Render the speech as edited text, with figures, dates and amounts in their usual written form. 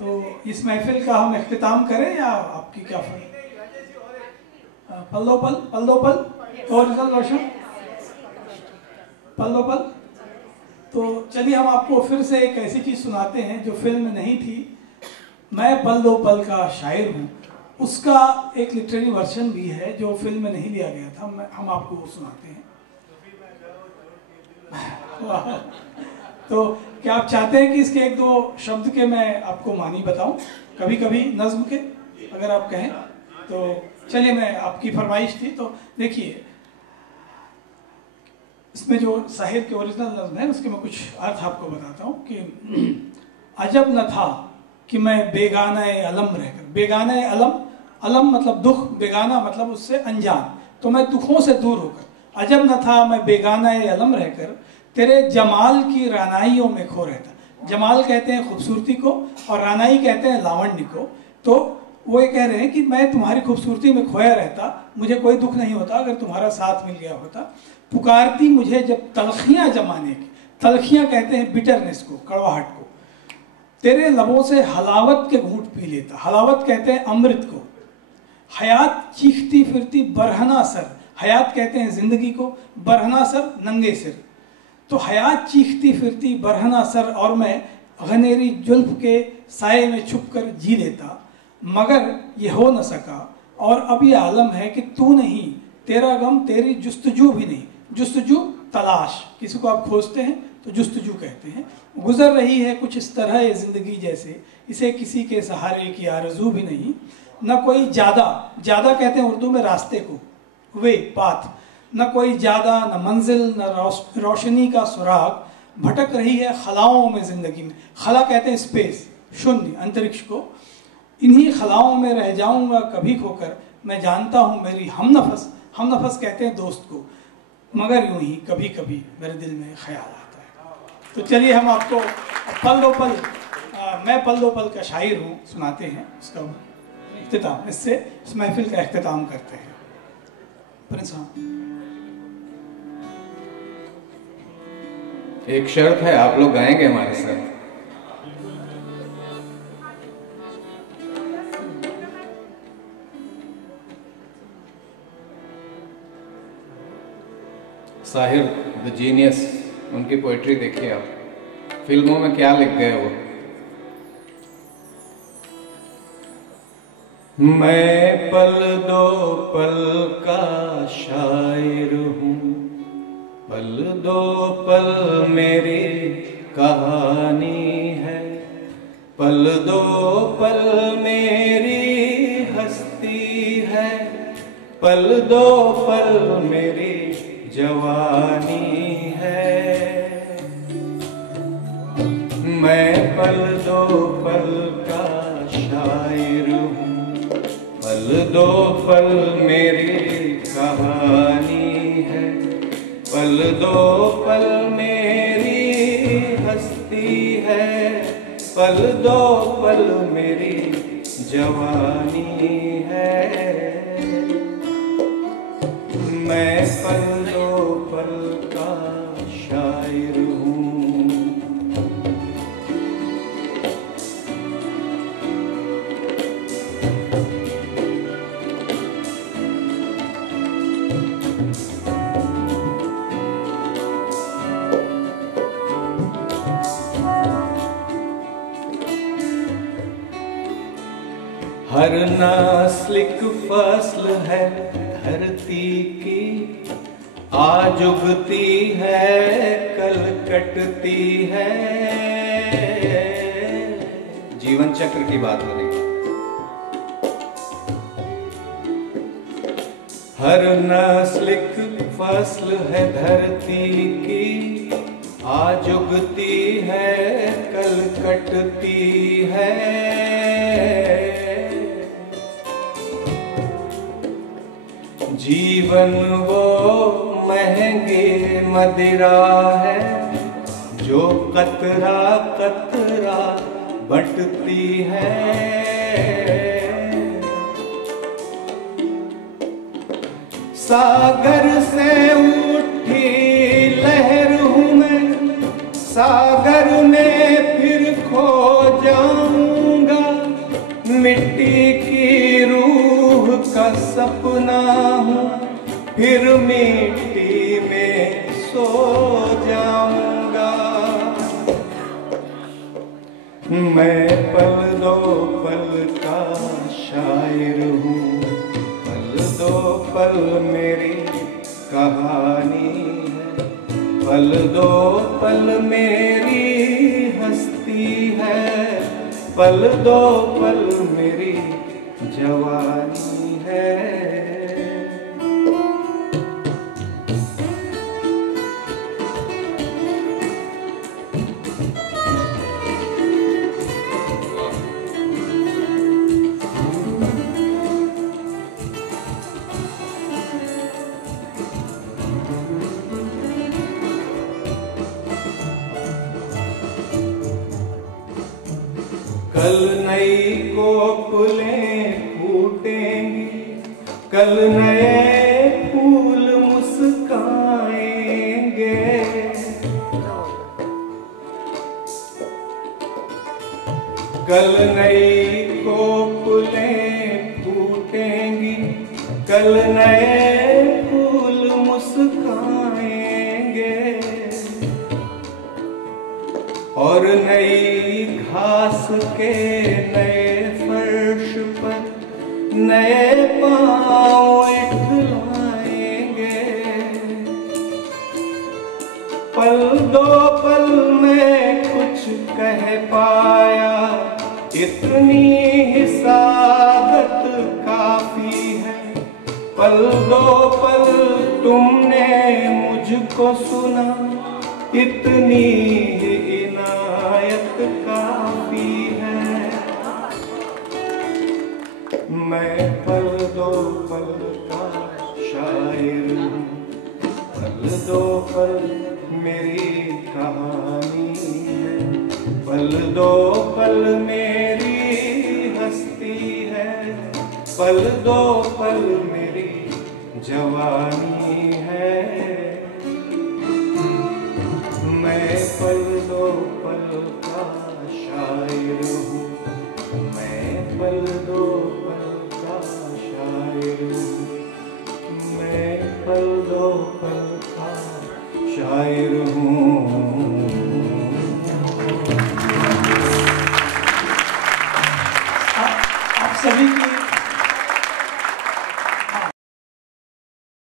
तो इस महफिल का हम इख्तिताम करें या आपकी क्या पल दो पल ओरिजिनल वर्जन पल दो पल। तो चलिए हम आपको फिर से एक ऐसी चीज़ सुनाते हैं जो फिल्म में नहीं थी। मैं पल दो पल का शायर हूँ, उसका एक लिटरेरी वर्जन भी है जो फिल्म में नहीं लिया गया था। हम आपको वो सुनाते हैं। तो क्या आप चाहते हैं कि इसके एक दो शब्द के मैं आपको मानी बताऊं, कभी कभी नज्म के, अगर आप कहें तो। चलिए, मैं आपकी फरमाइश थी तो देखिए, इसमें जो साहिर के ओरिजिनल नज्म है उसके मैं कुछ अर्थ आपको बताता हूँ कि अजब न था कि मैं बेगाना अलम रहकर, बेगाना अलम मतलब दुख, बेगाना मतलब उससे अनजान, तो मैं दुखों से दूर होकर, अजब न था मैं बेगाना अलम रहकर तेरे जमाल की रानाइयों में खो रहता। जमाल कहते हैं खूबसूरती को और रानाई कहते हैं लावण्य को। तो वो ये कह रहे हैं कि मैं तुम्हारी खूबसूरती में खोया रहता, मुझे कोई दुख नहीं होता अगर तुम्हारा साथ मिल गया होता। पुकारती मुझे जब तलखियाँ जमाने की, तलखियाँ कहते हैं बिटरनेस को, कड़वाहट को, तेरे लबों से हलावत के घूंट पी लेता। हलावत कहते हैं अमृत को। हयात चीखती फिरती बरहना सर, हयात कहते हैं जिंदगी को, बरहना सर नंगे सिर। तो हयात चीखती फिरती बरहना सर और मैं घनेरी जुल्फ के साये में छुपकर जी लेता, मगर ये हो न सका और अब ये आलम है कि तू नहीं, तेरा गम तेरी जुस्तजू भी नहीं। जुस्तजू तलाश, किसी को आप खोजते हैं तो जुस्तजू कहते हैं। गुजर रही है कुछ इस तरह ये जिंदगी जैसे इसे किसी के सहारे की आरज़ू भी नहीं। न कोई ज्यादा, ज्यादा कहते हैं उर्दू में रास्ते को, वे पाथ, न कोई ज्यादा, न मंजिल, न रोशनी का सुराग, भटक रही है खलाओं में जिंदगी में। खला कहते हैं स्पेस, शून्य, अंतरिक्ष को। इन्हीं खलाओं में रह जाऊंगा कभी खोकर, मैं जानता हूँ मेरी हमनफस, हमनफस कहते हैं दोस्त को, मगर यूं ही कभी कभी मेरे दिल में ख्याल आता है। तो चलिए हम आपको पल दो पल, मैं पल दो पल का शायर हूँ सुनाते हैं, उसका इख्तिताम, इससे इस महफिल का इख्तिताम करते हैं। प्रिंस साहब, एक शर्त है, आप लोग गाएंगे हमारे साथ। साहिर द जीनियस, उनकी पोइट्री देखिए आप, फिल्मों में क्या लिख गए वो। मैं पल दो पल का शायर हूँ, पल दो पल मेरी कहानी है, पल दो पल मेरी हस्ती है, पल दो पल मेरी जवानी है। मैं पल दो पल का शायर हूँ, पल दो पल मेरी कहानी है, पल दो पल मेरी हस्ती है, पल दो पल मेरी जवानी है। मैं पल दो पल का शायर हूँ। हर नास्लिक फसल है धरती की, आज उगती है कल कटती है। जीवन चक्र की बात हो रही। हर नास्लिक फसल है धरती की, आज उगती है कल कटती है। जीवन वो महंगे मदिरा है जो कतरा कतरा बंटती है। सागर से उठी लहर हूँ मैं, सागर में फिर खो जाऊंगा। का सपना हूँ, फिर मिट्टी में सो जाऊंगा। मैं पल दो पल का शायर हूँ, पल दो पल मेरी कहानी है, पल दो पल मेरी हस्ती है, पल दो पल मेरी जवानी है। कल नई कोपलें फूटेंगी, कल नए फूल मुस्काएंगे, कल नई कोपलें फूटेंगी, कल नए फूल मुस्काएंगे, और नई घास के नए फर्श पर नए पाँव इठलाएंगे। पल दो पल में कुछ कह पाया, इतनी ही सादत काफी है। पल दो पल तुमने मुझको सुना, इतनी ही इनायत काफी है। मैं पल दो पल का शायर हूँ, पल दो पल मेरी कहानी है, पल दो पल मेरी हस्ती है, पल दो पल मेरी जवानी है। मैं पल दो पल का शायर हूँ, मैं पल दो पल का शायर हूँ, मैं पल दो पल का शायर हूँ।